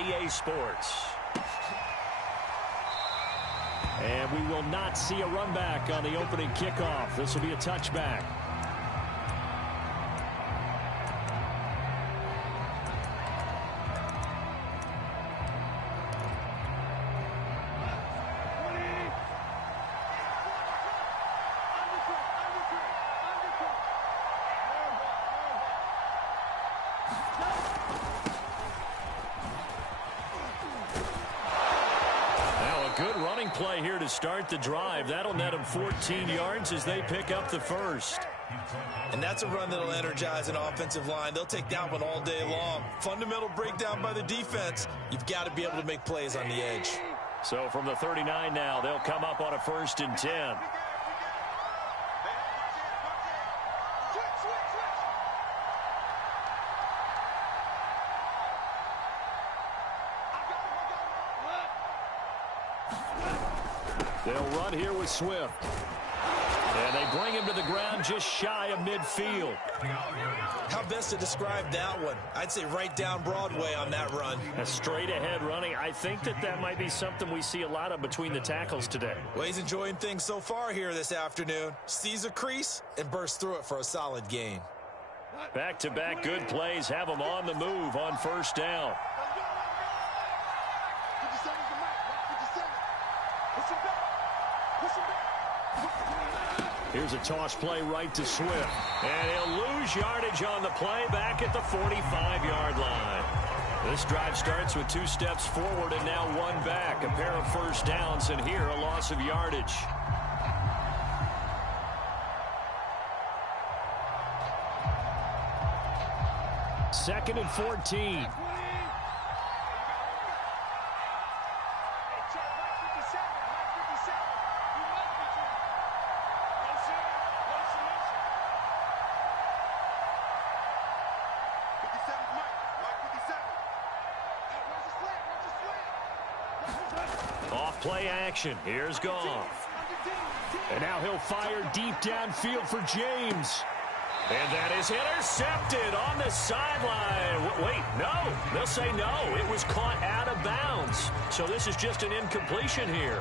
EA Sports. And we will not see a run back on the opening kickoff. This will be a touchback. Good running play here to start the drive. That'll net them 14 yards as they pick up the first. And that's a run that'll energize an offensive line. They'll take that one all day long. Fundamental breakdown by the defense. You've got to be able to make plays on the edge. So from the 39 now, they'll come up on a 1st and 10. They'll run here with Swift. And they bring him to the ground just shy of midfield. How best to describe that one? I'd say right down Broadway on that run. A straight ahead running. I think that might be something we see a lot of between the tackles today. Well, he's enjoying things so far here this afternoon. Sees a crease and bursts through it for a solid gain. Back-to-back good plays have them on the move on 1st down. Here's a toss play right to Swift. And he'll lose yardage on the play back at the 45-yard line. This drive starts with 2 steps forward and now 1 back. A pair of 1st downs, and here a loss of yardage. Second and 14. Off-play action. Here's Goff. And now he'll fire deep downfield for James. And that is intercepted on the sideline. Wait, no. They'll say no. It was caught out of bounds. So this is just an incompletion here.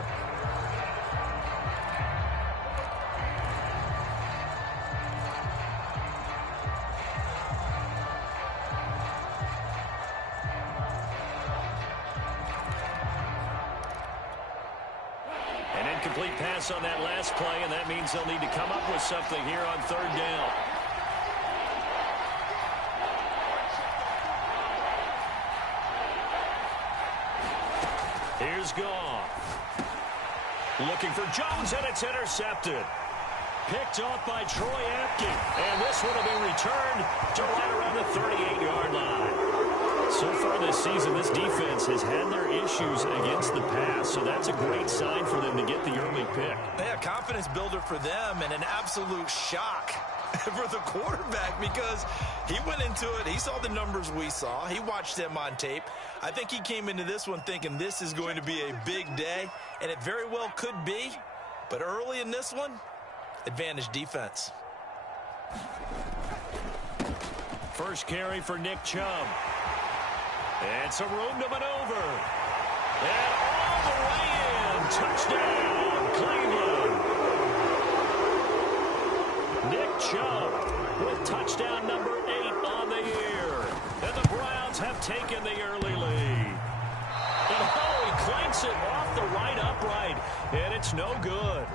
Incomplete pass on that last play, and that means they'll need to come up with something here on 3rd down. Here's Goff. Looking for Jones, and it's intercepted. Picked off by Troy Apke, and this one will be returned to right around the 38-yard line. So far this season, this defense has had their issues against the pass, so that's a great sign for them to get the early pick. Yeah, confidence builder for them and an absolute shock for the quarterback because he went into it. He saw the numbers we saw. He watched them on tape. I think he came into this one thinking this is going to be a big day, and it very well could be. But early in this one, advantage defense. First carry for Nick Chubb. And some room to maneuver. And all the way in. Touchdown, Cleveland. Nick Chubb with touchdown number 8 on the year. And the Browns have taken the early lead. And he clanks it off the right upright. And it's no good.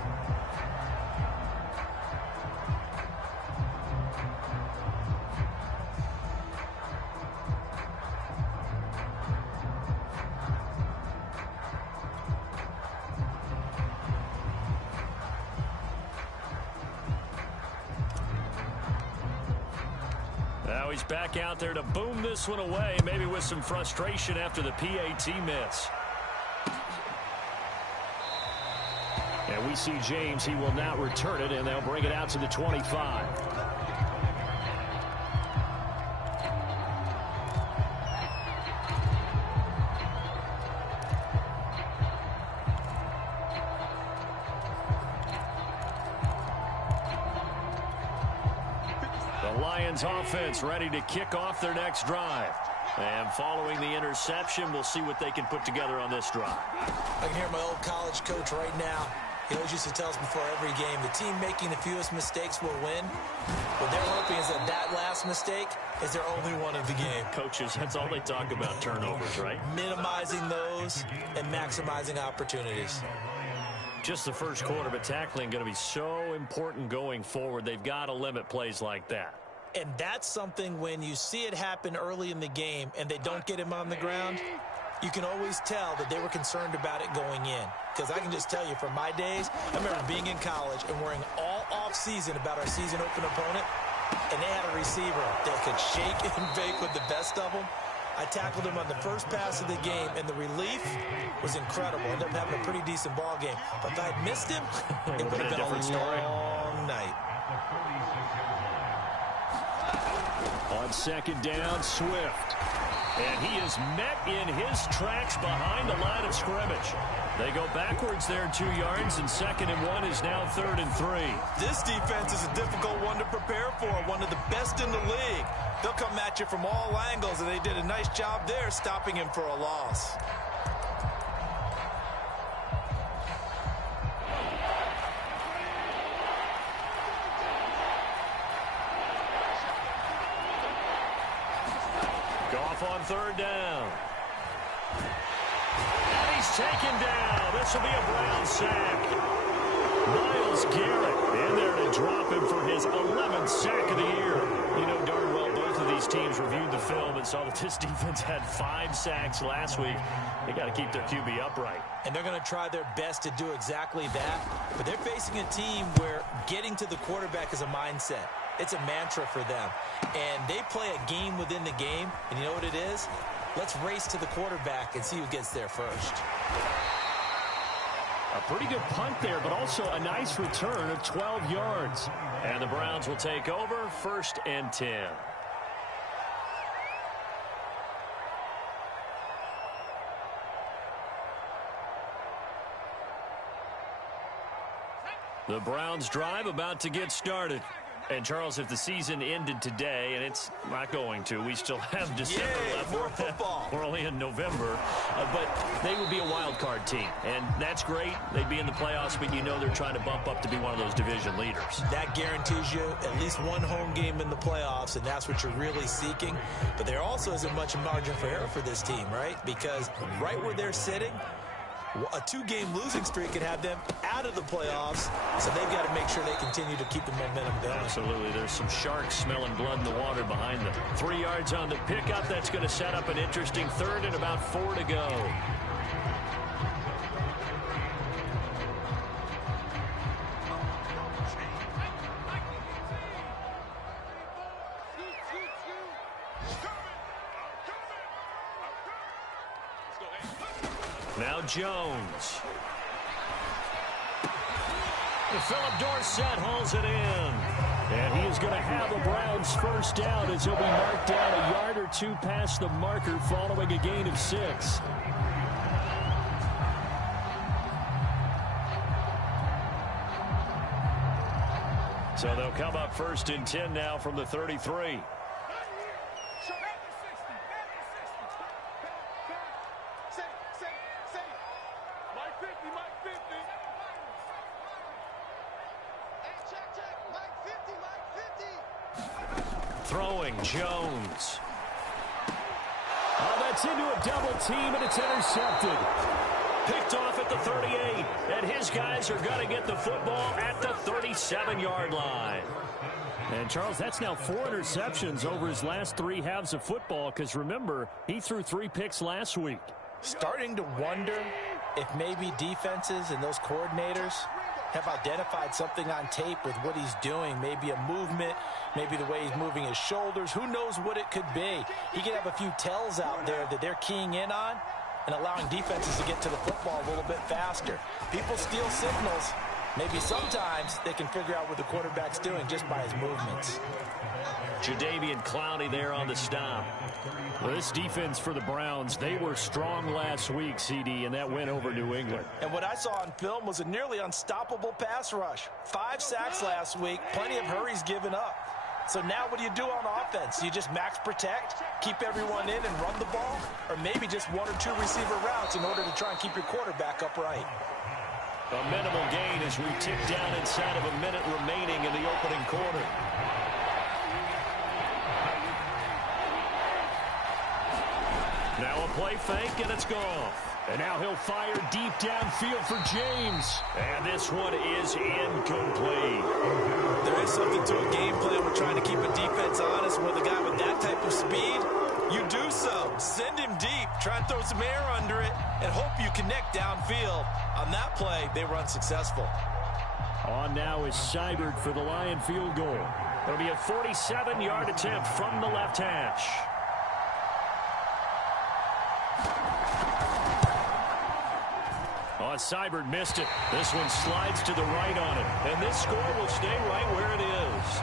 Now he's back out there to boom this one away, maybe with some frustration after the PAT miss. And we see James. He will not return it, and they'll bring it out to the 25. Lions offense ready to kick off their next drive. And following the interception, we'll see what they can put together on this drive. I can hear my old college coach right now. He always used to tell us before every game, the team making the fewest mistakes will win. What they're hoping is that last mistake is their only one of the game. Coaches, that's all they talk about, turnovers, right? Minimizing those and maximizing opportunities. Just the first quarter, but tackling going to be so important going forward. They've got to limit plays like that. And that's something when you see it happen early in the game and they don't get him on the ground, you can always tell that they were concerned about it going in. Because I can just tell you from my days, I remember being in college and worrying all off-season about our season open opponent, and they had a receiver that could shake and bake with the best of them. I tackled him on the first pass of the game, and the relief was incredible. Ended up having a pretty decent ball game. But if I had missed him, it would have been a long night. On second down, Swift. And he is met in his tracks behind the line of scrimmage. They go backwards there 2 yards, and 2nd and 1 is now 3rd and 3. This defense is a difficult one to prepare for, one of the best in the league. They'll come at you from all angles, and they did a nice job there stopping him for a loss. Goff on 3rd down. And he's taken down. This will be a Brown sack. Myles Garrett in there to drop him for his 11th sack of the year. You know darn well both of these teams reviewed the film and saw that this defense had 5 sacks last week. They got to keep their QB upright. And they're going to try their best to do exactly that. But they're facing a team where getting to the quarterback is a mindset. It's a mantra for them. And they play a game within the game. And you know what it is? Let's race to the quarterback and see who gets there first. A pretty good punt there, but also a nice return of 12 yards. And the Browns will take over 1st and 10. The Browns drive about to get started. And, Charles, if the season ended today, and it's not going to, we still have December left. More football. We're only in November. But they would be a wild card team. And that's great. They'd be in the playoffs, but you know they're trying to bump up to be one of those division leaders. That guarantees you at least one home game in the playoffs, and that's what you're really seeking. But there also isn't much margin for error for this team, right? Because right where they're sitting, a 2-game losing streak could have them out of the playoffs, so they've got to make sure they continue to keep the momentum going. Absolutely. There's some sharks smelling blood in the water behind them. 3 yards on the pickup. That's going to set up an interesting 3rd and about 4 to go. Now Jones. Philip Dorsett hauls it in. And he is going to have a Browns first down as he'll be marked down a yard or 2 past the marker following a gain of 6. So they'll come up 1st and 10 now from the 33. Throwing Jones. Oh, that's into a double team, and it's intercepted. Picked off at the 38, and his guys are going to get the football at the 37-yard line. And, Charles, that's now 4 interceptions over his last 3 halves of football, because, remember, he threw 3 picks last week. Starting to wonder if maybe defenses and those coordinators have identified something on tape with what he's doing. Maybe a movement, maybe the way he's moving his shoulders. Who knows what it could be? He could have a few tells out there that they're keying in on and allowing defenses to get to the football a little bit faster. People steal signals. Maybe sometimes they can figure out what the quarterback's doing just by his movements. Jadeveon Clowney there on the stop. Well, this defense for the Browns, they were strong last week, CD, and that went over New England. And what I saw on film was a nearly unstoppable pass rush. 5 sacks last week, plenty of hurries given up. So now what do you do on offense? You just max protect, keep everyone in and run the ball, or maybe just 1 or 2 receiver routes in order to try and keep your quarterback upright. A minimal gain as we tick down inside of a minute remaining in the opening quarter. Now a play fake, and it's gone. And now he'll fire deep downfield for James. And this one is incomplete. There is something to a game plan. We're trying to keep a defense honest with a guy with that type of speed. You do so. Send him deep. Try and throw some air under it and hope you connect downfield. On that play, they were unsuccessful. On now is Seibert for the Lion field goal. It'll be a 47-yard attempt from the left hash. Seibert missed it. This one slides to the right on it. And this score will stay right where it is.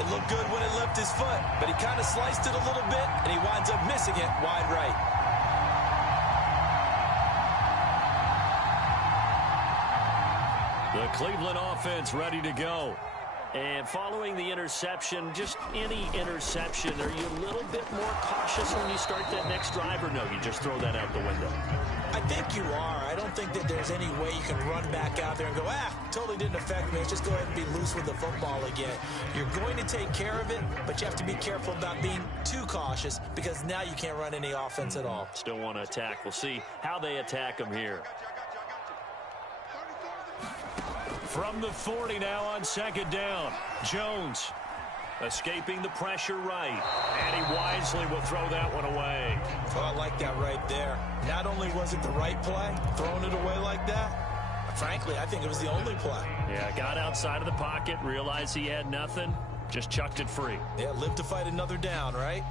It looked good when it left his foot, but he kind of sliced it a little bit, and he winds up missing it wide right. The Cleveland offense ready to go. And following the interception, just any interception, are you a little bit more cautious when you start that next drive, or no, you just throw that out the window? I think you are. I don't think that there's any way you can run back out there and go, totally didn't affect me. Let's just go ahead and be loose with the football again. You're going to take care of it, but you have to be careful about being too cautious because now you can't run any offense at all. Still want to attack. We'll see how they attack them here. From the 40 now on second down. Jones escaping the pressure right. And he wisely will throw that one away. Oh, I like that right there. Not only was it the right play, throwing it away like that, frankly, I think it was the only play. Yeah, got outside of the pocket, realized he had nothing, just chucked it free. Yeah, live to fight another down, right?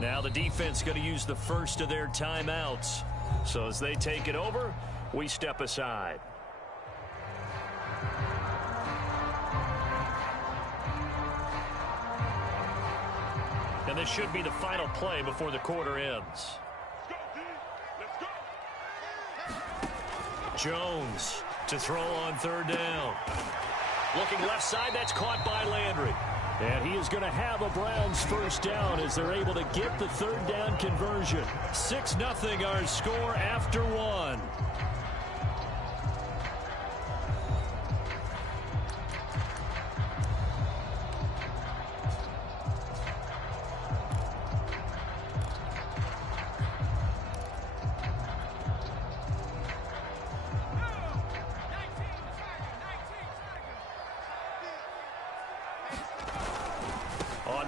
Now the defense going to use the first of their timeouts. So as they take it over, we step aside. And this should be the final play before the quarter ends. Jones to throw on third down. Looking left side, that's caught by Landry. And he is going to have a Browns first down as they're able to get the third down conversion. 6-0 our score after one.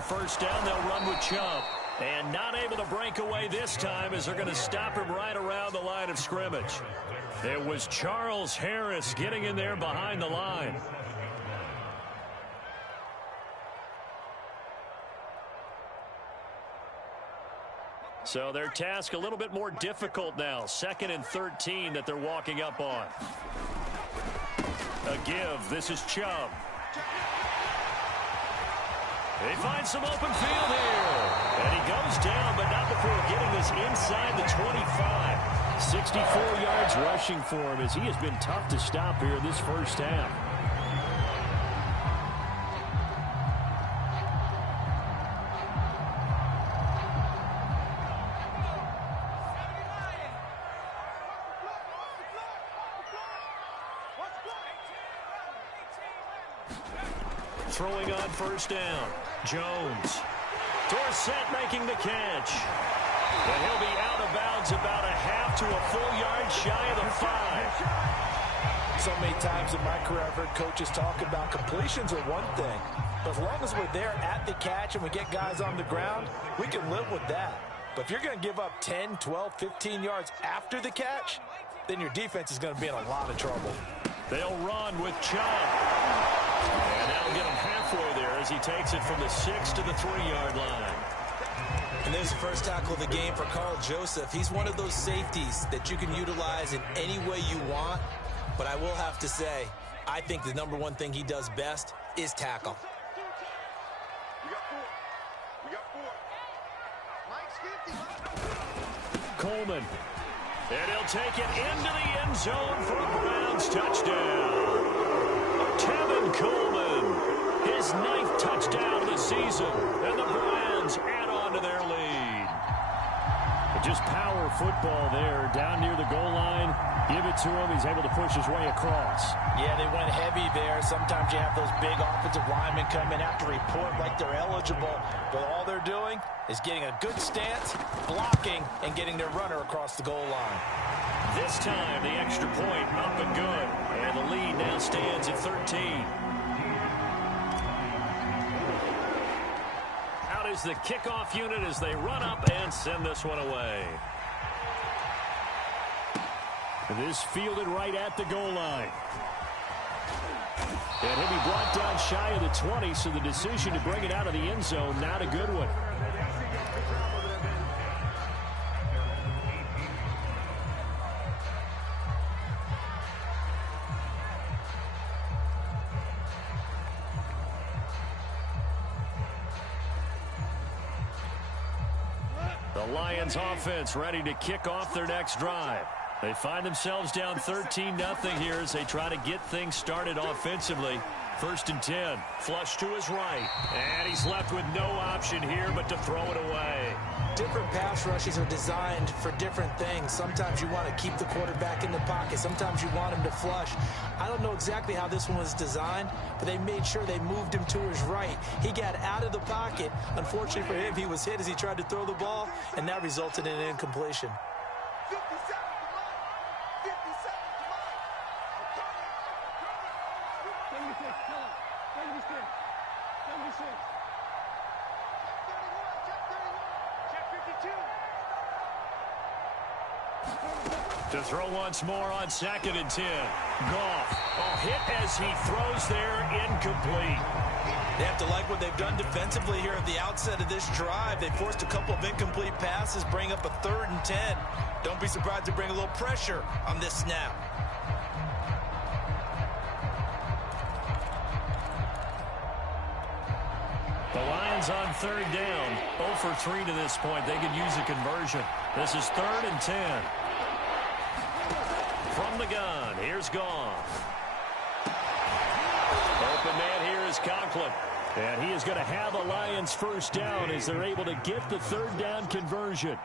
First down, they'll run with Chubb. And not able to break away this time as they're going to stop him right around the line of scrimmage. It was Charles Harris getting in there behind the line. So their task a little bit more difficult now. 2nd and 13 that they're walking up on. A give. This is Chubb. He finds some open field here. And he goes down, but not before getting this inside the 25. 64 yards rushing for him as he has been tough to stop here this first half. Throwing on first down. Jones. Dorsett making the catch. And he'll be out of bounds about a half to a full yard shy of the 5. So many times in my career I've heard coaches talk about completions are one thing. But as long as we're there at the catch and we get guys on the ground, we can live with that. But if you're going to give up 10, 12, 15 yards after the catch, then your defense is going to be in a lot of trouble. They'll run with Chubb. And that'll get him halfway there as he takes it from the 6 to the 3-yard line. And there's the first tackle of the game for Carl Joseph. He's one of those safeties that you can utilize in any way you want. But I will have to say, I think the number one thing he does best is tackle. Coleman And he'll take it into the end zone for a Browns touchdown. Tevin Coleman, his 9th touchdown of the season, and the Browns add on to their lead. Just power football there, down near the goal line. Give it to him. He's able to push his way across. Yeah, they went heavy there. Sometimes you have those big offensive linemen come in, have to report like they're eligible. But all they're doing is getting a good stance, blocking, and getting their runner across the goal line. This time, the extra point up and good. And the lead now stands at 13. Out is the kickoff unit as they run up and send this one away. This fielded right at the goal line. And he'll be brought down shy of the 20, so the decision to bring it out of the end zone, not a good one. The Lions offense ready to kick off their next drive. They find themselves down 13-0 here as they try to get things started offensively. 1st and 10. Flush to his right. And he's left with no option here but to throw it away. Different pass rushes are designed for different things. Sometimes you want to keep the quarterback in the pocket. Sometimes you want him to flush. I don't know exactly how this one was designed, but they made sure they moved him to his right. He got out of the pocket. Unfortunately for him, he was hit as he tried to throw the ball, and that resulted in an incompletion. To throw once more on 2nd and 10. Goff, a hit as he throws there, incomplete. They have to like what they've done defensively here at the outset of this drive. They forced a couple of incomplete passes, bring up a 3rd and 10. Don't be surprised to bring a little pressure on this snap. The Lions on 3rd down. 0 for 3 to this point. They could use a conversion. This is 3rd and 10. From the gun, here's Goff. Open man here is Conklin. And he is going to have a Lions 1st down as they're able to get the 3rd down conversion.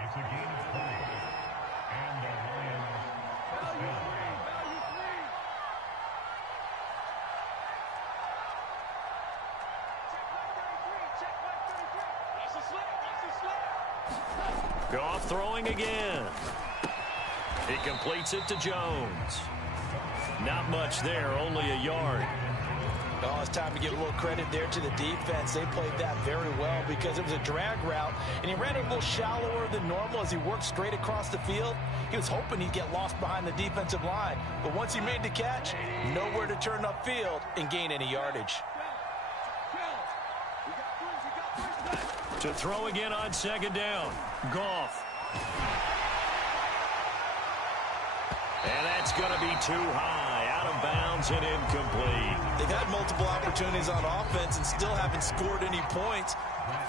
Goff throwing again. He completes it to Jones. Not much there, only a yard. Oh, it's time to give a little credit there to the defense. They played that very well because it was a drag route, and he ran it a little shallower than normal as he worked straight across the field. He was hoping he'd get lost behind the defensive line, but once he made the catch, nowhere to turn upfield and gain any yardage. To throw again on 2nd down. Goff. And that's going to be too high. Out of bounds and incomplete. They've had multiple opportunities on offense and still haven't scored any points.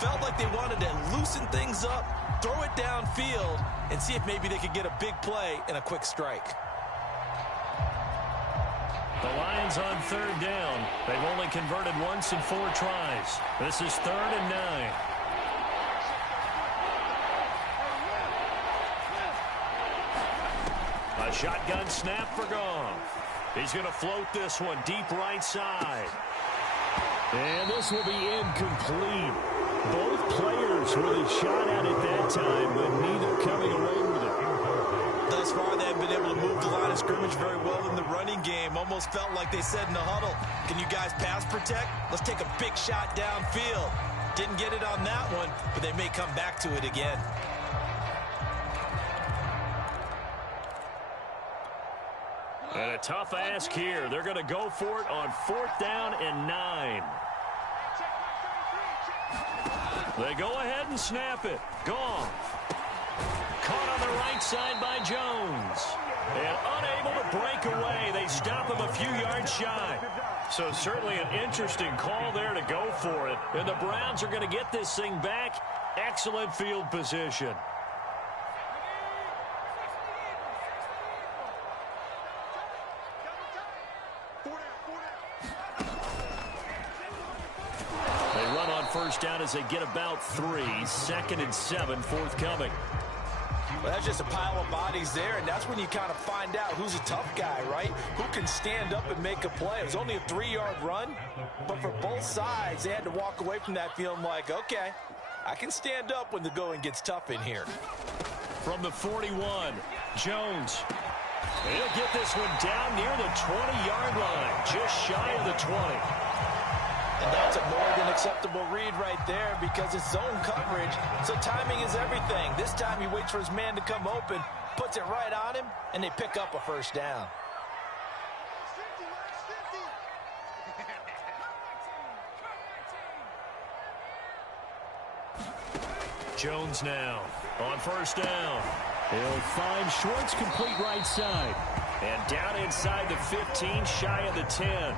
Felt like they wanted to loosen things up, throw it downfield, and see if maybe they could get a big play and a quick strike. The Lions on 3rd down. They've only converted once in 4 tries. This is 3rd and 9. A shotgun snap for Goff. He's going to float this one deep right side. And this will be incomplete. Both players with a shot at it that time, but neither coming away with it. Thus far, they've been able to move the line of scrimmage very well in the running game. Almost felt like they said in the huddle, can you guys pass protect? Let's take a big shot downfield. Didn't get it on that one, but they may come back to it again. And a tough ask here. They're going to go for it on 4th down and 9. They go ahead and snap it. Goff. Caught on the right side by Jones. And unable to break away. They stop him a few yards shy. So certainly an interesting call there to go for it. And the Browns are going to get this thing back. Excellent field position. first down as they get about 3. 2nd and 7 forthcoming. Well, that's just a pile of bodies there, and that's when you kind of find out who's a tough guy, right? Who can stand up and make a play. It was only a 3-yard run, but for both sides, they had to walk away from that feeling like, okay, I can stand up when the going gets tough in here. From the 41, Jones. He'll get this one down near the 20-yard line, just shy of the 20. And that's a more than acceptable read right there because it's zone coverage, so timing is everything. This time he waits for his man to come open, puts it right on him, and they pick up a first down. Jones now on first down. He'll find Schwartz complete right side. And down inside the 15, shy of the 10.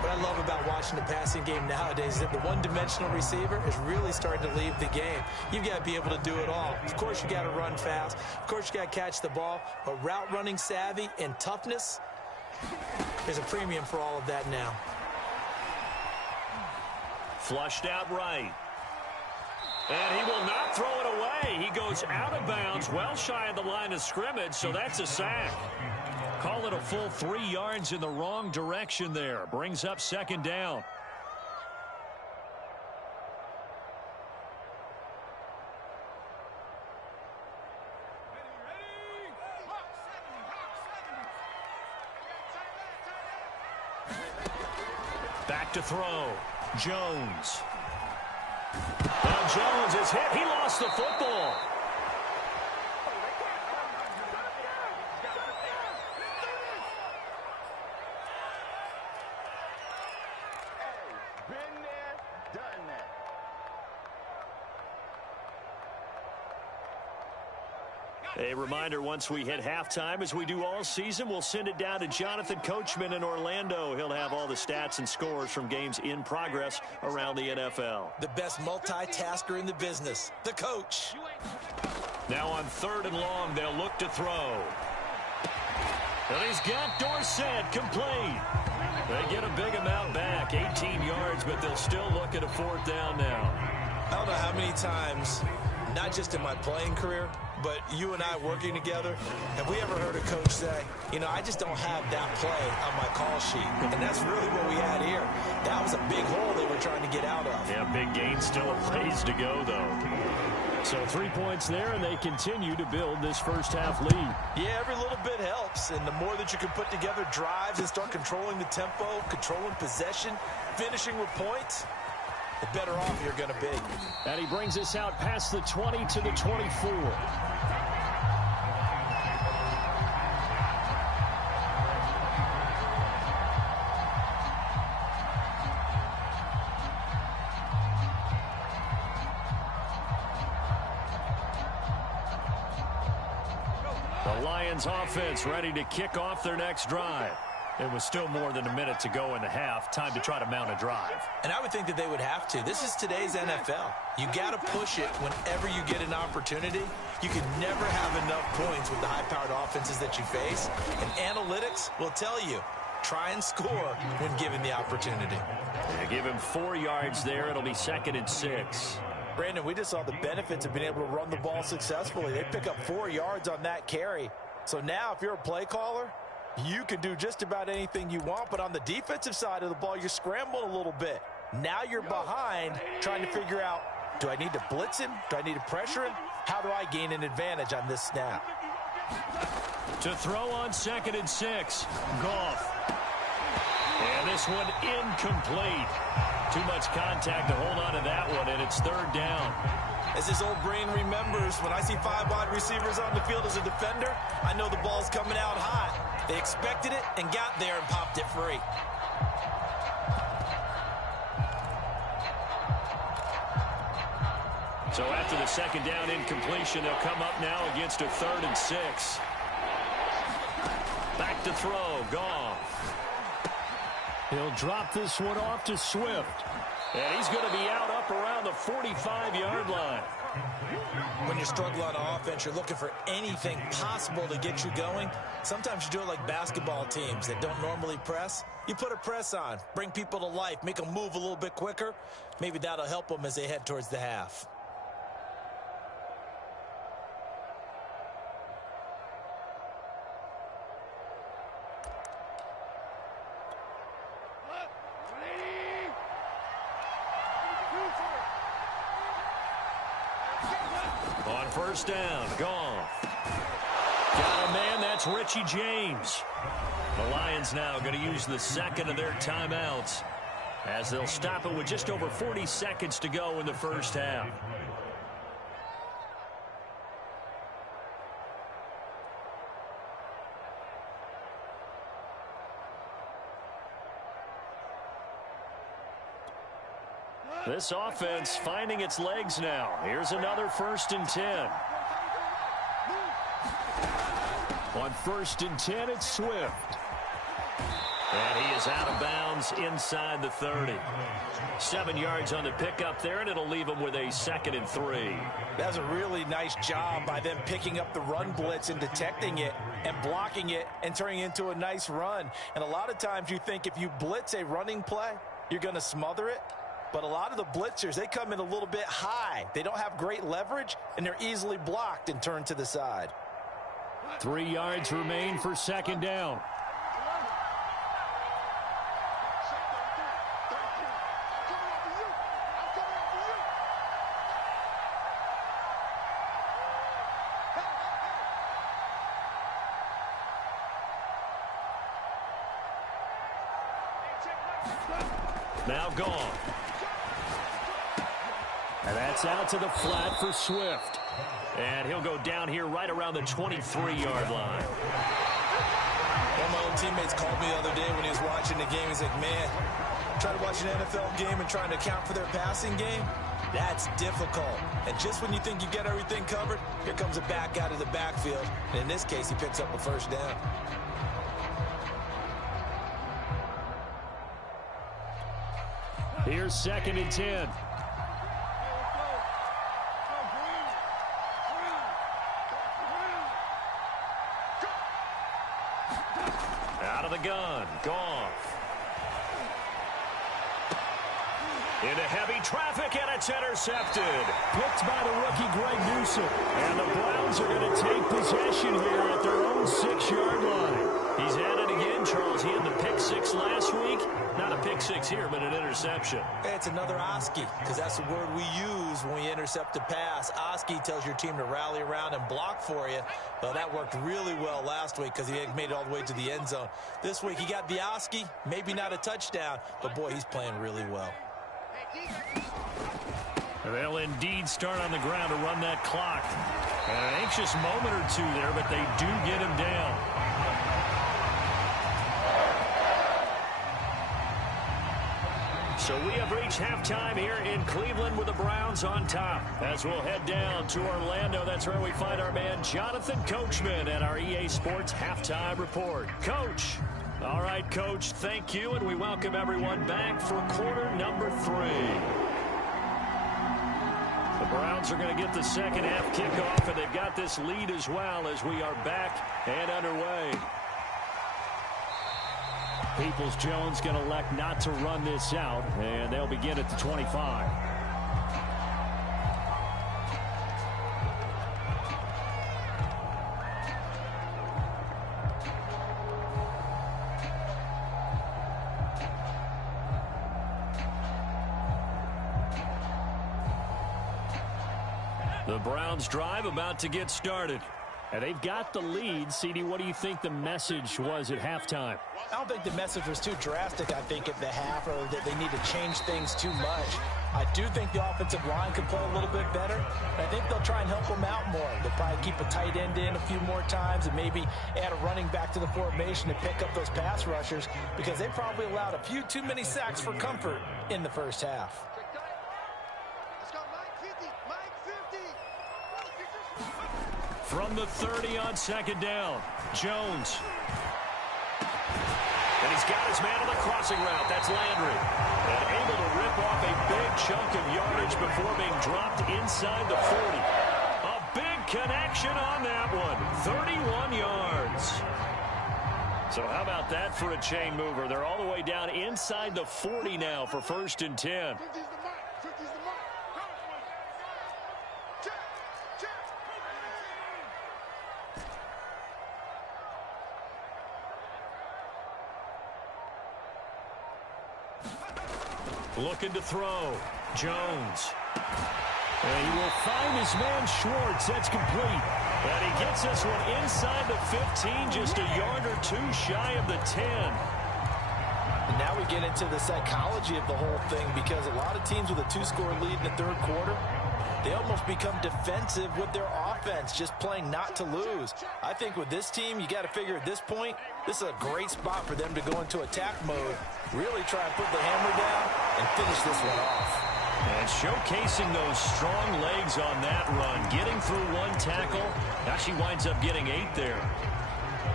What I love about watching the passing game nowadays is that the one-dimensional receiver is really starting to leave the game. You've got to be able to do it all. Of course, you got to run fast. Of course, you got to catch the ball. But route running savvy and toughness, there's a premium for all of that now. Flushed out right. And he will not throw it away. He goes out of bounds, well shy of the line of scrimmage, so that's a sack. Call it a full 3 yards in the wrong direction there. Brings up 2nd down. Back to throw. Jones. Now Jones is hit. He lost the football. A reminder, once we hit halftime, as we do all season, we'll send it down to Jonathan Coachman in Orlando. He'll have all the stats and scores from games in progress around the NFL. The best multitasker in the business, the coach. Now on 3rd and long, they'll look to throw. And he's got Dorsett complete. They get a big amount back, 18 yards, but they'll still look at a 4th down now. I don't know how many times, not just in my playing career, but you and I working together, have we ever heard a coach say, you know, I just don't have that play on my call sheet? And that's really what we had here. That was a big hole they were trying to get out of. Yeah, big gain, still a ways to go, though. So 3 points there, and they continue to build this first half lead. Yeah, every little bit helps, and the more that you can put together drives and start controlling the tempo, controlling possession, finishing with points, the better off you're going to be. And he brings us out past the 20 to the 24. The Lions offense ready to kick off their next drive. It was still more than a minute to go in the half. Time to try to mount a drive. And I would think that they would have to. This is today's NFL. You got to push it whenever you get an opportunity. You can never have enough points with the high-powered offenses that you face. And analytics will tell you, try and score when given the opportunity. They give him 4 yards there. It'll be 2nd and 6. Brandon, we just saw the benefits of being able to run the ball successfully. They pick up 4 yards on that carry. So now if you're a play caller, you can do just about anything you want, but on the defensive side of the ball, you're scrambling a little bit. Now you're behind, trying to figure out, do I need to blitz him? Do I need to pressure him? How do I gain an advantage on this snap? To throw on 2nd and 6, Goff. And this one incomplete. Too much contact to hold on to that one, and it's 3rd down. As this old brain remembers, when I see 5 wide receivers on the field as a defender, I know the ball's coming out hot. They expected it and got there and popped it free. So after the 2nd down incompletion, they'll come up now against a 3rd and 6. Back to throw, Goff. He'll drop this one off to Swift. And he's going to be out up around the 45-yard line. When you struggle on offense, you're looking for anything possible to get you going. Sometimes you do it like basketball teams that don't normally press. You put a press on, bring people to life, make them move a little bit quicker. Maybe that'll help them as they head towards the half. On first down, Goff. Got a man, that's Richie James. The Lions now going to use the second of their timeouts as they'll stop it with just over 40 seconds to go in the first half. This offense finding its legs now. Here's another 1st and 10. On 1st and 10, it's Swift. And he is out of bounds inside the 30. 7 yards on the pickup there, and it'll leave him with a 2nd and 3. That's a really nice job by them picking up the run blitz and detecting it and blocking it and turning it into a nice run. And a lot of times you think if you blitz a running play, you're going to smother it. But a lot of the blitzers, they come in a little bit high. They don't have great leverage, and they're easily blocked and turned to the side. 3 yards remain for 2nd down. Now gone. And that's out to the flat for Swift. And he'll go down here right around the 23-yard line. One of my old teammates called me the other day when he was watching the game. He's like, man, trying to watch an NFL game and trying to account for their passing game, that's difficult. And just when you think you get everything covered, here comes a back out of the backfield. And in this case, he picks up a 1st down. Here's 2nd and 10. Out of the gun, Goff. Into heavy traffic, and it's intercepted. Picked by the rookie Greg Newsome. And the Browns are going to take possession here at their own 6-yard line. He's at it again, Charles. He had the pick 6 last week. Not a pick 6 here, but an interception. It's another Oski, because that's the word we use when we intercept a pass. Oski tells your team to rally around and block for you. Well, that worked really well last week because he made it all the way to the end zone. This week he got the Oski, maybe not a touchdown, but boy, he's playing really well. They'll indeed start on the ground to run that clock. And an anxious moment or two there, but they do get him down. So we have reached halftime here in Cleveland with the Browns on top. As we'll head down to Orlando, that's where we find our man Jonathan Coachman at our EA Sports Halftime Report. Coach. All right, Coach, thank you, and we welcome everyone back for quarter number 3. The Browns are going to get the second half kickoff, and they've got this lead as well as we are back and underway. Peoples-Jones going to elect not to run this out, and they'll begin at the 25. The Browns drive about to get started. And they've got the lead. CD, what do you think the message was at halftime? I don't think the message was too drastic, I think, at the half, or that they need to change things too much. I do think the offensive line could play a little bit better. I think they'll try and help them out more. They'll probably keep a tight end in a few more times and maybe add a running back to the formation to pick up those pass rushers, because they probably allowed a few too many sacks for comfort in the first half. From the 30 on second down, Jones. And he's got his man on the crossing route. That's Landry. And able to rip off a big chunk of yardage before being dropped inside the 40. connection on that one. 31 yards. So how about that for a chain mover? They're all the way down inside the 40 now for 1st and 10. Looking to throw. Jones. And he will find his man Schwartz. That's complete. And he gets this one inside the 15, just a yard or two shy of the 10. And now we get into the psychology of the whole thing, because a lot of teams with a 2-score lead in the third quarter, they almost become defensive with their offense, just playing not to lose. I think with this team, you got to figure at this point, this is a great spot for them to go into attack mode, really try and put the hammer down and finish this one off. And showcasing those strong legs on that run, getting through one tackle. Now she winds up getting 8 there.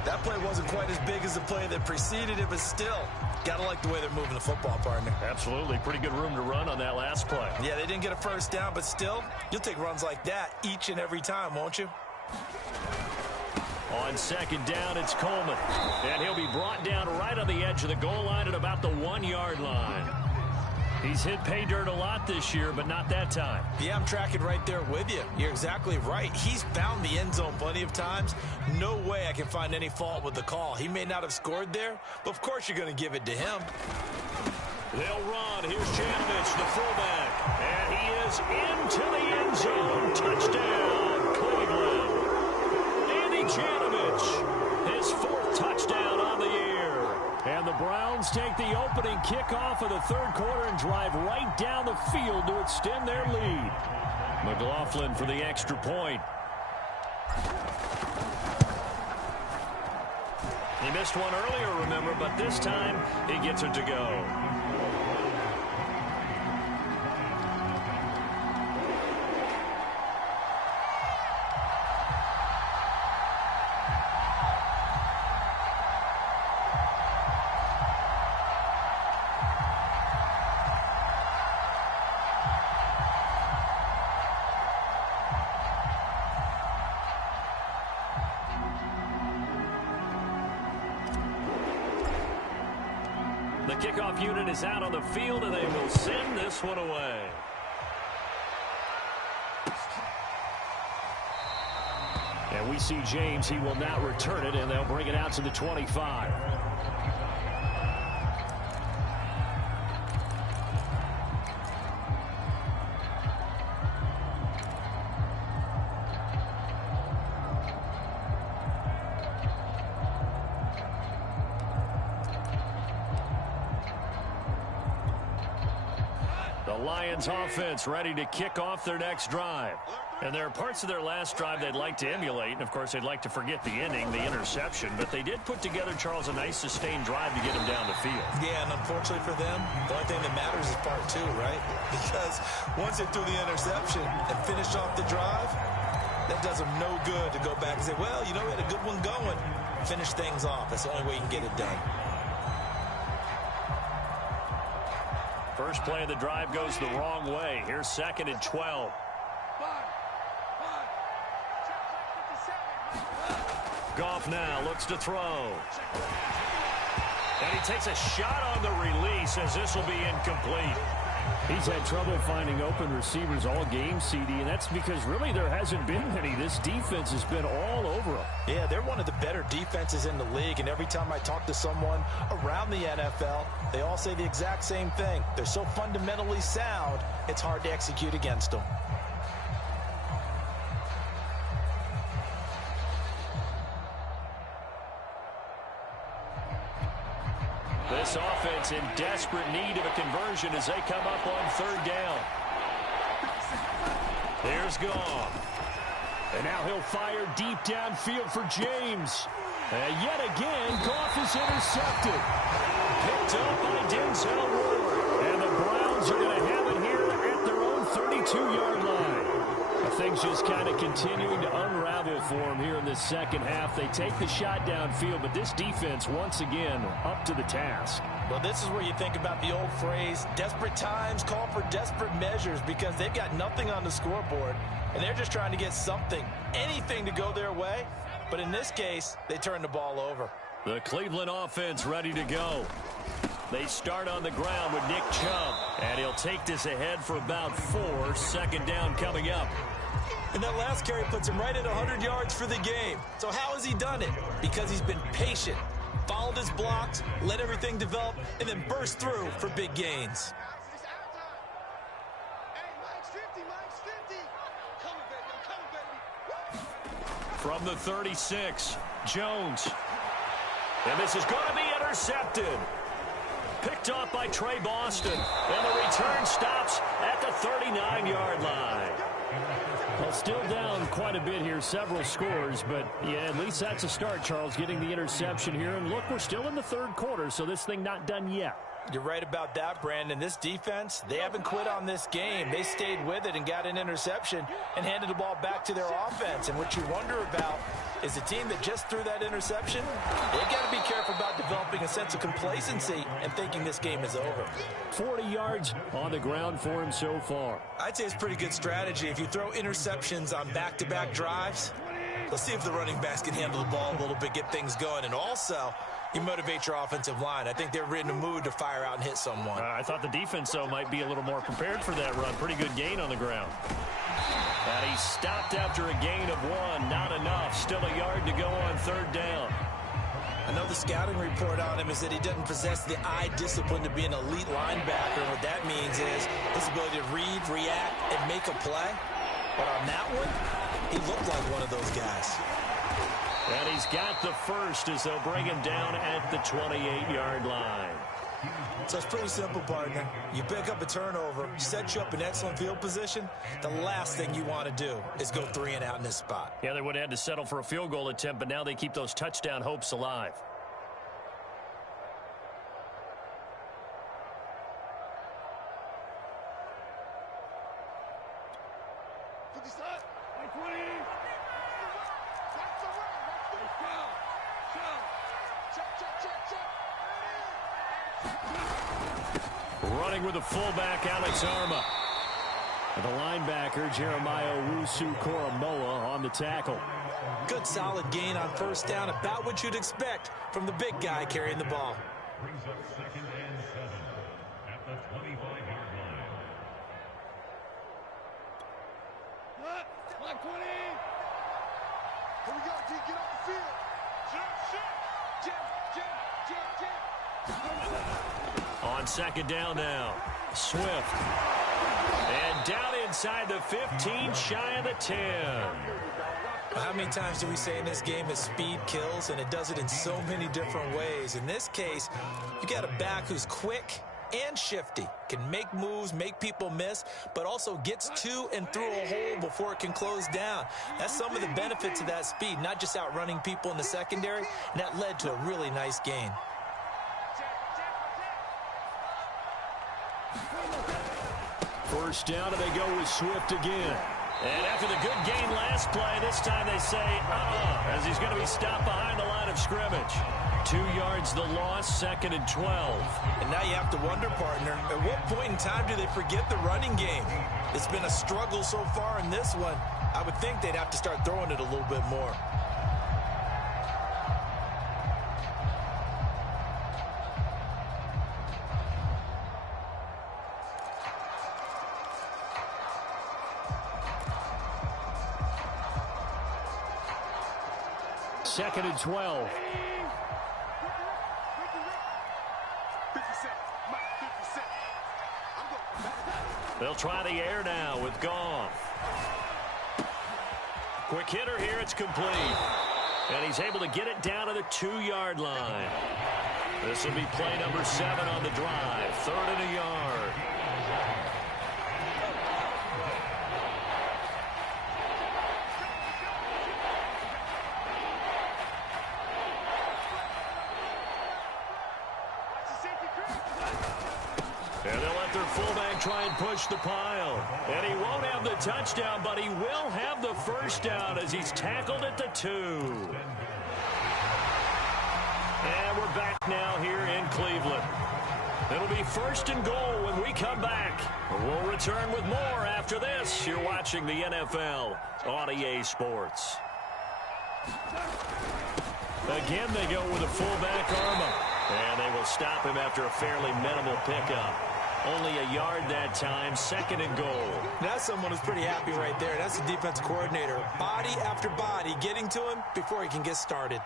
That play wasn't quite as big as the play that preceded it, but still, got to like the way they're moving the football, partner. Absolutely. Pretty good room to run on that last play. Yeah, they didn't get a first down, but still, you'll take runs like that each and every time, won't you? On 2nd down, it's Coleman. And he'll be brought down right on the edge of the goal line at about the 1-yard line. He's hit pay dirt a lot this year, but not that time. Yeah, I'm tracking right there with you. You're exactly right. He's found the end zone plenty of times. No way I can find any fault with the call. He may not have scored there, but of course you're going to give it to him. They'll run. Here's Janovich, the fullback. And he is into the end zone. Touchdown, Cleveland. Andy Janovich, his 4th touchdown on the year. And the Browns take the opening kickoff of the third quarter and drive right down the field to extend their lead. McLaughlin for the extra point. He missed one earlier, remember, but this time he gets it to go. The kickoff unit is out on the field, and they will send this one away. And we see James. He will not return it, and they'll bring it out to the 25. Lions offense ready to kick off their next drive. And there are parts of their last drive they'd like to emulate. And, of course, they'd like to forget the inning, the interception. But they did put together, Charles, a nice sustained drive to get him down the field. Yeah, and unfortunately for them, the only thing that matters is part 2, right? Because once they threw the interception and finished off the drive, that does them no good to go back and say, well, you know, we had a good one going. Finish things off. That's the only way you can get it done. First play of the drive goes the wrong way. Here's 2nd and 12. Goff now looks to throw. And he takes a shot on the release as this will be incomplete. He's had trouble finding open receivers all game, CD, and that's because really there hasn't been many. This defense has been all over them. Yeah, they're one of the better defenses in the league, and every time I talk to someone around the NFL, they all say the exact same thing. They're so fundamentally sound, it's hard to execute against them. This offense in desperate need of a conversion as they come up on 3rd down. There's Goff. And now he'll fire deep downfield for James. And yet again, Goff is intercepted. Picked up by Denzel Ward. And the Browns are going to have it here at their own 32-yard line. I think things just kind of continuing to unravel for them here in this second half. They take the shot downfield, but this defense, once again, up to the task. Well, this is where you think about the old phrase, desperate times call for desperate measures, because they've got nothing on the scoreboard, and they're just trying to get something, anything to go their way. But in this case, they turn the ball over. The Cleveland offense ready to go. They start on the ground with Nick Chubb, and he'll take this ahead for about 4. Second down coming up. And that last carry puts him right at 100 yards for the game. So how has he done it? Because he's been patient, followed his blocks, let everything develop, and then burst through for big gains. From the 36, Jones. And this is going to be intercepted. Picked off by Trey Boston. And the return stops at the 39-yard line. Well, still down quite a bit here, several scores, but yeah, at least that's a start, Charles, getting the interception here. And look, we're still in the third quarter, so this thing not done yet. You're right about that, Brandon. This defense, they haven't quit on this game. They stayed with it and got an interception and handed the ball back to their offense. And what you wonder about is a team that just threw that interception, they've got to be careful about developing a sense of complacency and thinking this game is over. 40 yards on the ground for him so far. I'd say it's pretty good strategy. If you throw interceptions on back-to-back drives, let's see if the running backs can handle the ball a little bit, get things going. And also, you motivate your offensive line. I think they're in the mood to fire out and hit someone. I thought the defense, though, might be a little more prepared for that run. Pretty good gain on the ground. And he stopped after a gain of 1. Not enough. Still a yard to go on third down. I know the scouting report on him is that he doesn't possess the eye discipline to be an elite linebacker. And what that means is his ability to read, react, and make a play. But on that one, he looked like one of those guys. And he's got the first as they'll bring him down at the 28-yard line. So it's pretty simple, partner. You pick up a turnover, set you up in excellent field position. The last thing you want to do is go 3 and out in this spot. Yeah, they would have had to settle for a field goal attempt, but now they keep those touchdown hopes alive. Running with the fullback, Alex Arma. And the linebacker, Jeremiah Owusu-Koramoah, on the tackle. Good solid gain on first down, about what you'd expect from the big guy carrying the ball. Brings up 2nd and 7 at the 25-yard line. Black 20. Here we go, D. Get off the field. On second down now, Swift. And down inside the 15, shy of the 10. How many times do we say in this game that speed kills, and it does it in so many different ways? In this case, you got a back who's quick and shifty, can make moves, make people miss, but also gets to and through a hole before it can close down. That's some of the benefits of that speed, not just outrunning people in the secondary, and that led to a really nice gain. First down, and they go with Swift again. And after the good gain last play, this time they say, as he's going to be stopped behind the line of scrimmage. 2 yards the loss, 2nd and 12. And now you have to wonder, partner, at what point in time do they forget the running game? It's been a struggle so far in this one. I would think they'd have to start throwing it a little bit more. Second and 12. They'll try the air now with Goff. Quick hitter here, it's complete. And he's able to get it down to the 2-yard line. This will be play number 7 on the drive. 3rd and a yard. And they'll let their fullback try and push the pile. And he won't have the touchdown, but he will have the first down as he's tackled at the 2. And we're back now here in Cleveland. It'll be 1st and goal when we come back. We'll return with more after this. You're watching the NFL on EA Sports. Again, they go with a fullback arm. And they will stop him after a fairly minimal pickup. Only a yard that time, 2nd and goal. That's someone who's pretty happy right there. That's the defensive coordinator. Body after body getting to him before he can get started.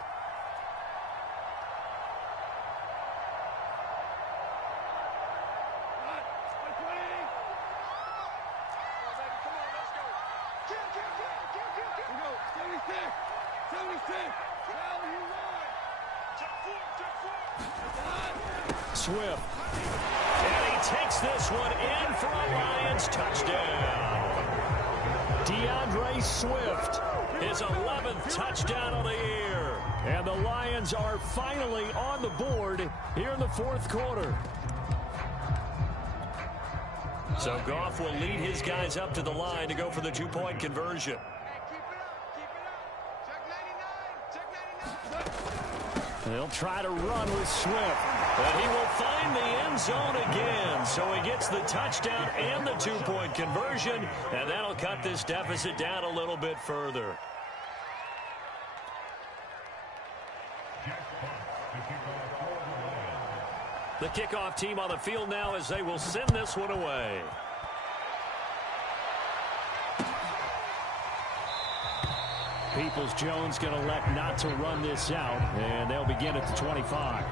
Swift. And he takes this one in for a Lions touchdown. DeAndre Swift, his 11th touchdown of the year. And the Lions are finally on the board here in the 4th quarter. So Goff will lead his guys up to the line to go for the 2-point conversion. They'll try to run with Swift. But he will find the end zone again. So he gets the touchdown and the 2-point conversion. And that'll cut this deficit down a little bit further. The kickoff team on the field now as they will send this one away. Peoples-Jones going to elect not to run this out, and they'll begin at the 25.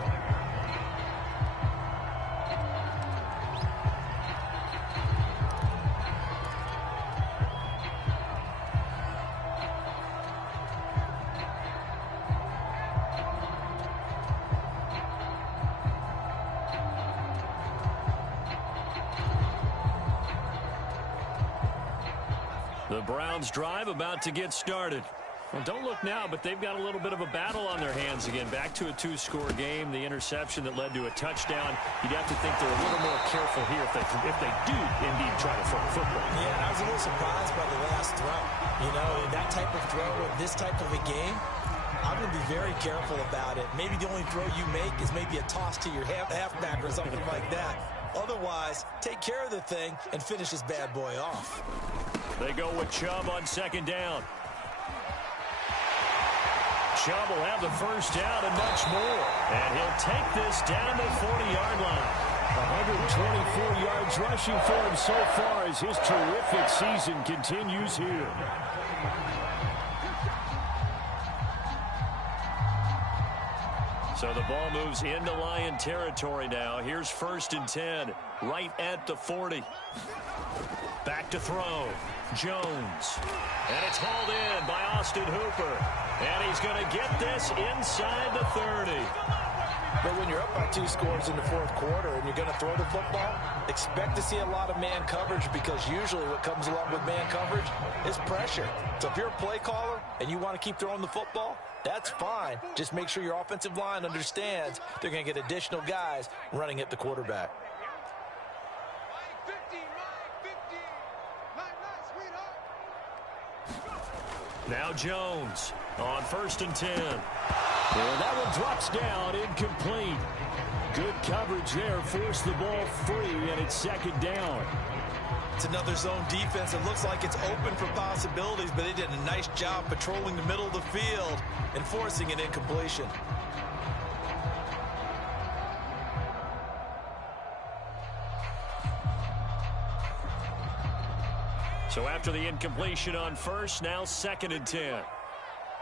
The Browns drive about to get started. Well, don't look now, but they've got a little bit of a battle on their hands again. Back to a 2-score game. The interception that led to a touchdown. You'd have to think they're a little more careful here if they do indeed try to throw the football. Yeah, and I was a little surprised by the last throw. You know, in that type of throw in this type of a game, I'm going to be very careful about it. Maybe the only throw you make is maybe a toss to your halfback or something like that. Otherwise, take care of the thing and finish this bad boy off. They go with Chubb on 2nd down. Chubb will have the first down and much more. And he'll take this down the 40-yard line. 124 yards rushing for him so far as his terrific season continues here. So the ball moves into Lion territory now. Here's 1st and 10, right at the 40. Back to throw. Jones. And it's hauled in by Austin Hooper. And he's going to get this inside the 30. But when you're up by 2 scores in the 4th quarter and you're going to throw the football, expect to see a lot of man coverage, because usually what comes along with man coverage is pressure. So if you're a play caller and you want to keep throwing the football, that's fine. Just make sure your offensive line understands they're going to get additional guys running at the quarterback. Now Jones on 1st and 10. And that one drops down, incomplete. Good coverage there, forced the ball free, and it's 2nd down. It's another zone defense. It looks like it's open for possibilities, but they did a nice job patrolling the middle of the field and forcing an incompletion. So after the incompletion on 1st, now 2nd and 10.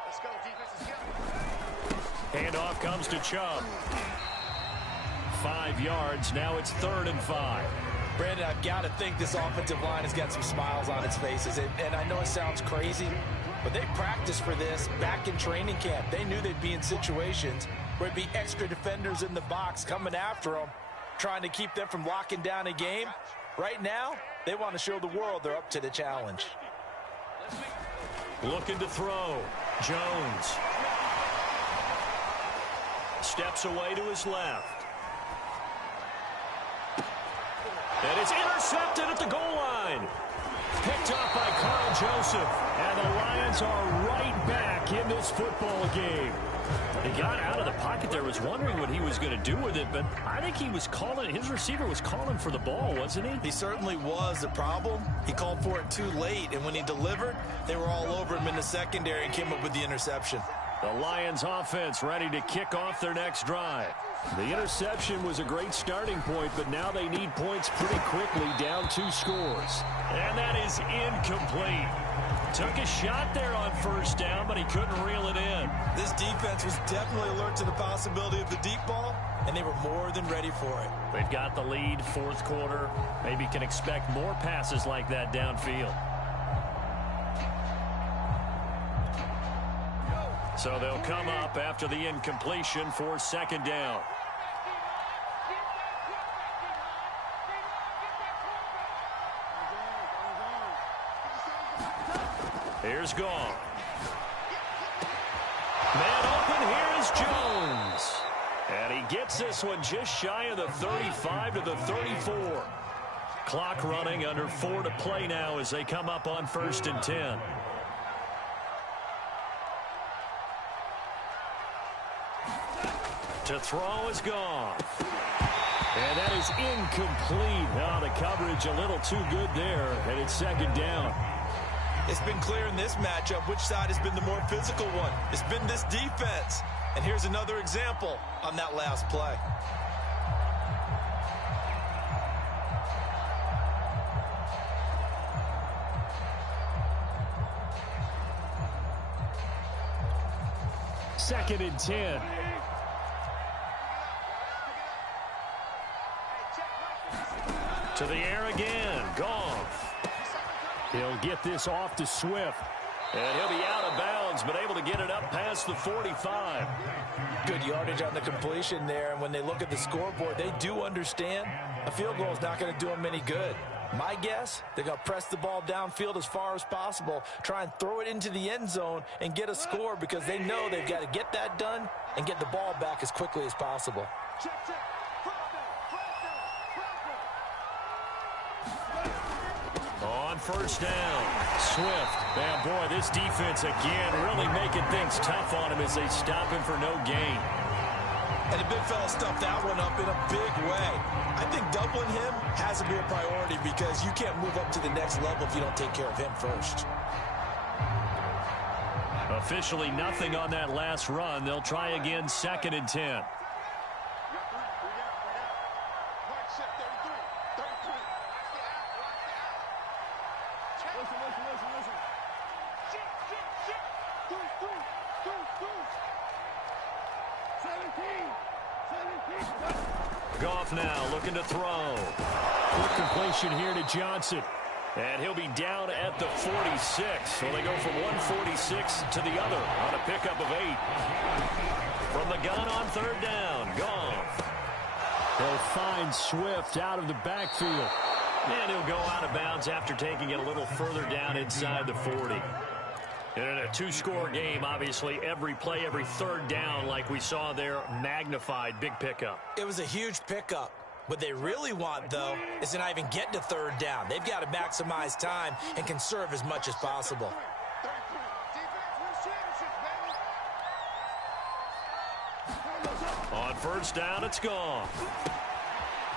Let's go, defense, let's go. Handoff comes to Chubb. 5 yards, now it's 3rd and 5. Brandon, I've got to think this offensive line has got some smiles on its faces. And I know it sounds crazy, but they practiced for this back in training camp. They knew they'd be in situations where it'd be extra defenders in the box coming after them, trying to keep them from locking down a game. Right now, they want to show the world they're up to the challenge. Looking to throw. Jones. Steps away to his left. And it's intercepted at the goal line. Picked off by Carl Joseph. And the Lions are right back in this football game. He got out of the pocket there, was wondering what he was going to do with it, but I think he was calling, his receiver was calling for the ball, wasn't he? He certainly was. The problem, he called for it too late, and when he delivered, they were all over him in the secondary and came up with the interception. The Lions offense ready to kick off their next drive. The interception was a great starting point, but now they need points pretty quickly, down 2 scores. And that is incomplete. Took a shot there on first down, but he couldn't reel it in. This defense was definitely alert to the possibility of the deep ball, and they were more than ready for it. They've got the lead, 4th quarter. Maybe can expect more passes like that downfield. So they'll come up after the incompletion for 2nd down. Here's Gone. Man open, here is Jones. And he gets this one just shy of the 35 to the 34. Clock running, under 4 to play now as they come up on 1st and 10. To throw is Gone. And that is incomplete. Now the coverage a little too good there, and it's 2nd down. It's been clear in this matchup which side has been the more physical one. It's been this defense. And here's another example on that last play. Second and 10. To the air again. Goff. He'll get this off to Swift. And he'll be out of bounds, but able to get it up past the 45. Good yardage on the completion there. And when they look at the scoreboard, they do understand a field goal is not going to do them any good. My guess, they're going to press the ball downfield as far as possible, try and throw it into the end zone and get a score because they know they've got to get that done and get the ball back as quickly as possible. On 1st down, Swift. Man, boy, this defense again really making things tough on him as they stop him for no gain. And the big fella stuffed that one up in a big way. I think doubling him has to be a priority because you can't move up to the next level if you don't take care of him first. Officially nothing on that last run. They'll try again, 2nd and 10. Goff now looking to throw. Quick completion here to Johnson. And he'll be down at the 46. So they go from 146 to the other on a pickup of 8. From the gun on 3rd down, Goff. They'll find Swift out of the backfield. And he'll go out of bounds after taking it a little further down inside the 40. And in a 2-score game, obviously, every play, every 3rd down, like we saw there, magnified, big pickup. It was a huge pickup. What they really want, though, is to not even get to 3rd down. They've got to maximize time and conserve as much as possible. On 1st down, it's gone.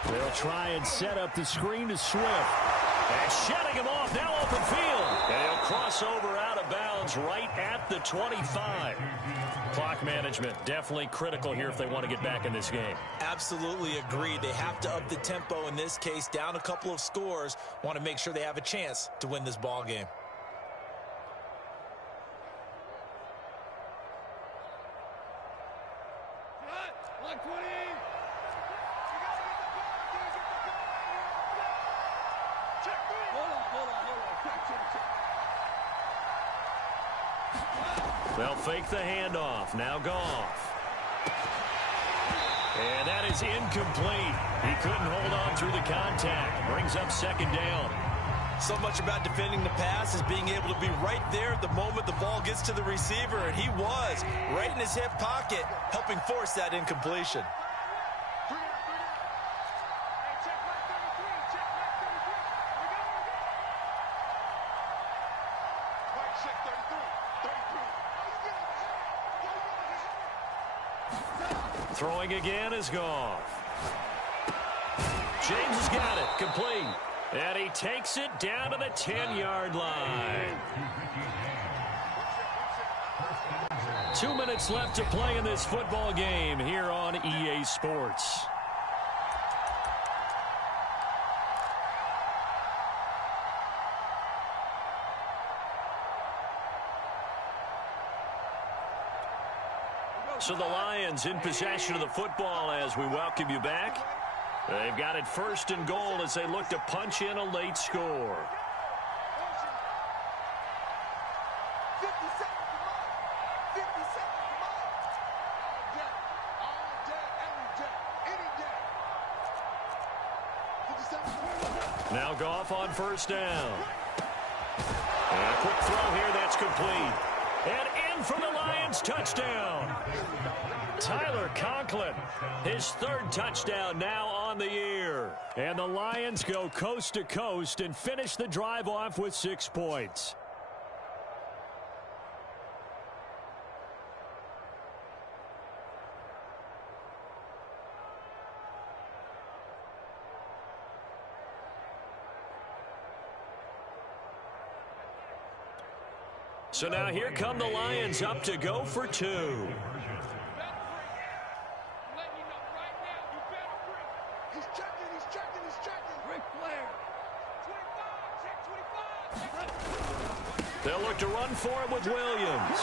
They'll try and set up the screen to Swift. And shutting him off, now open field. And he'll cross over out of bounds right at the 25. Clock management definitely critical here if they want to get back in this game. Absolutely agreed. They have to up the tempo in this case, down a couple of scores. Want to make sure they have a chance to win this ball game. They'll fake the handoff. Now Goff. And that is incomplete. He couldn't hold on through the contact. Brings up 2nd down. So much about defending the pass is being able to be right there at the moment the ball gets to the receiver, and he was right in his hip pocket, helping force that incompletion. Throwing again is Goff. James has got it. Complete. And he takes it down to the 10-yard line. 2 minutes left to play in this football game here on EA Sports. So the Lions in possession of the football as we welcome you back. They've got it 1st and goal as they look to punch in a late score. 50 seconds, come on. 50 seconds, come on. All day, every day, any day. 50 seconds. Now Goff on 1st down. And a quick throw here that's complete. And in for the Lions, touchdown. Tyler Conklin, his 3rd touchdown now on the year. And the Lions go coast to coast and finish the drive off with 6 points. So now here come the Lions up to go for 2. They'll look to run for it with Williams.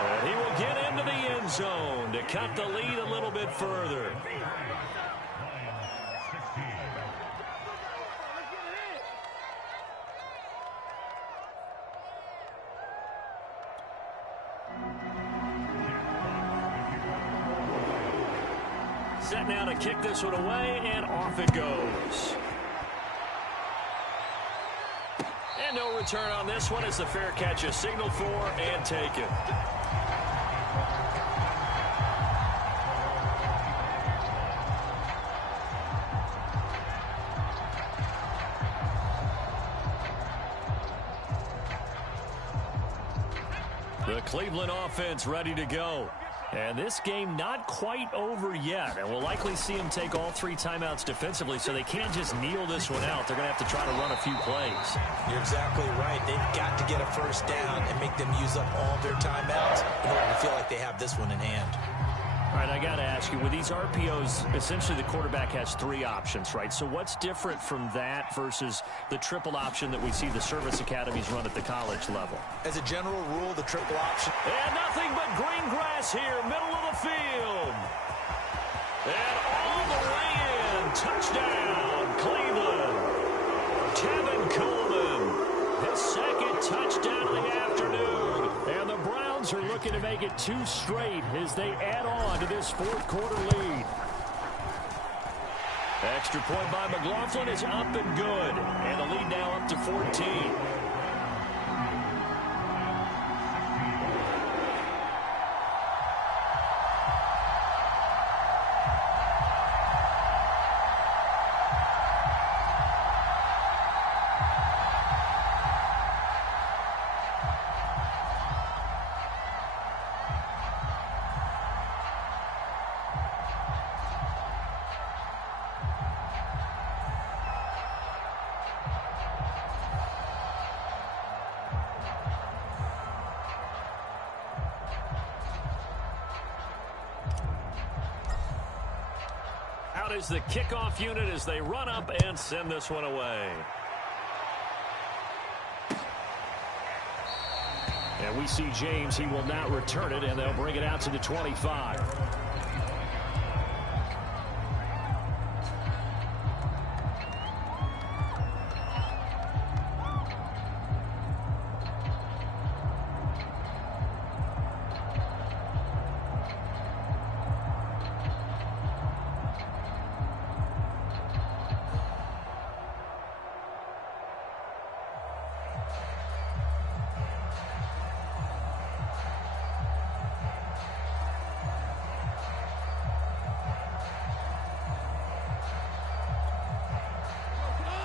And he will get into the end zone to cut the lead a little bit further. Set now to kick this one away, and off it goes. And no return on this one as the fair catch is signaled for and taken. The Cleveland offense ready to go. And this game not quite over yet. And we'll likely see them take all 3 timeouts defensively, so they can't just kneel this one out. They're going to have to try to run a few plays. You're exactly right. They've got to get a 1st down and make them use up all their timeouts in order to feel like they have this one in hand. All right, I got to ask you, with these RPOs, essentially the quarterback has 3 options, right? So what's different from that versus the triple option that we see the service academies run at the college level? As a general rule, the triple option. And nothing but green grass here, middle of the field. And all the way in, touchdown, Cleveland. Tevin Coleman, his 2nd touchdown of the afternoon. And the Browns are looking to make it 2 straight as they add on to this 4th quarter lead. Extra point by McLaughlin is up and good. And the lead now up to 14. Out is the kickoff unit as they run up and send this one away. And we see James. He will not return it, and they'll bring it out to the 25.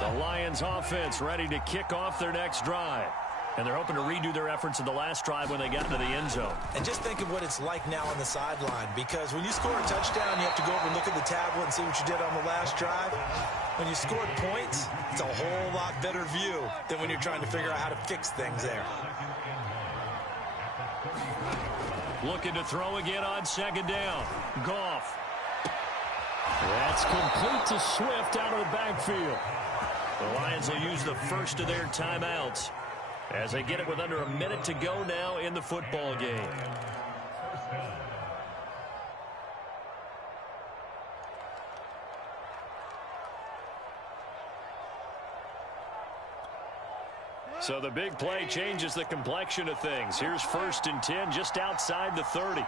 The Lions offense ready to kick off their next drive. And they're hoping to redo their efforts in the last drive when they got into the end zone. And just think of what it's like now on the sideline, because when you score a touchdown, you have to go over and look at the tablet and see what you did on the last drive. When you scored points, it's a whole lot better view than when you're trying to figure out how to fix things there. Looking to throw again on second down. Goff. That's complete to Swift out of the backfield. The Lions will use the first of their timeouts as they get it with under a minute to go now in the football game. So the big play changes the complexion of things. Here's 1st and 10 just outside the 30.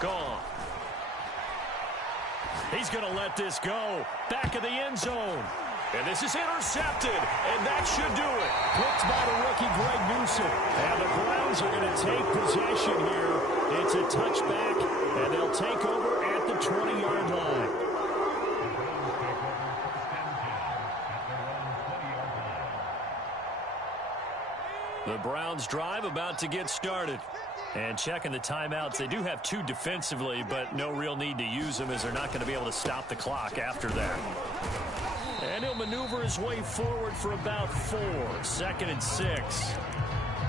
Gone. He's going to let this go. Back of the end zone. And this is intercepted. And that should do it. Picked by the rookie Greg Newsome. And the Browns are going to take possession here. It's a touchback. And they'll take over at the 20-yard line. The Browns drive about to get started. And checking the timeouts, they do have 2 defensively, but no real need to use them as they're not going to be able to stop the clock after that. And he'll maneuver his way forward for about 4. 2nd and 6.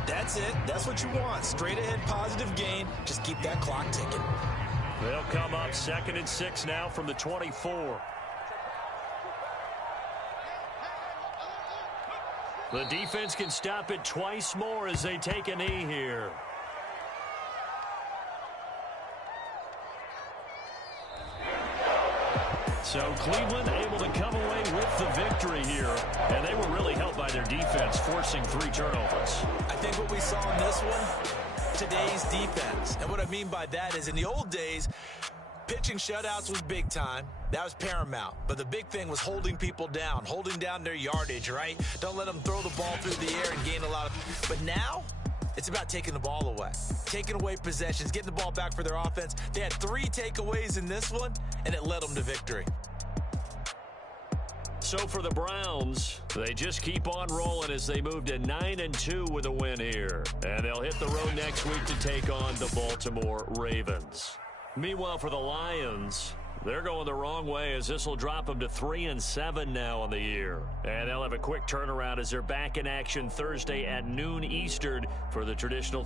That's it. That's what you want. Straight ahead positive gain. Just keep that clock ticking. They'll come up 2nd and 6 now from the 24. The defense can stop it twice more as they take a knee here. So Cleveland able to come away with the victory here. And they were really helped by their defense, forcing 3 turnovers. I think what we saw in this one, today's defense. And what I mean by that is in the old days, pitching shutouts was big time. That was paramount. But the big thing was holding people down, holding down their yardage, right? Don't let them throw the ball through the air and gain a lot of... But now, it's about taking the ball away. Taking away possessions, getting the ball back for their offense. They had 3 takeaways in this one, and it led them to victory. So for the Browns, they just keep on rolling as they move to 9-2 with a win here. And they'll hit the road next week to take on the Baltimore Ravens. Meanwhile, for the Lions, they're going the wrong way as this will drop them to 3-7 now on the year. And they'll have a quick turnaround as they're back in action Thursday at noon Eastern for the traditional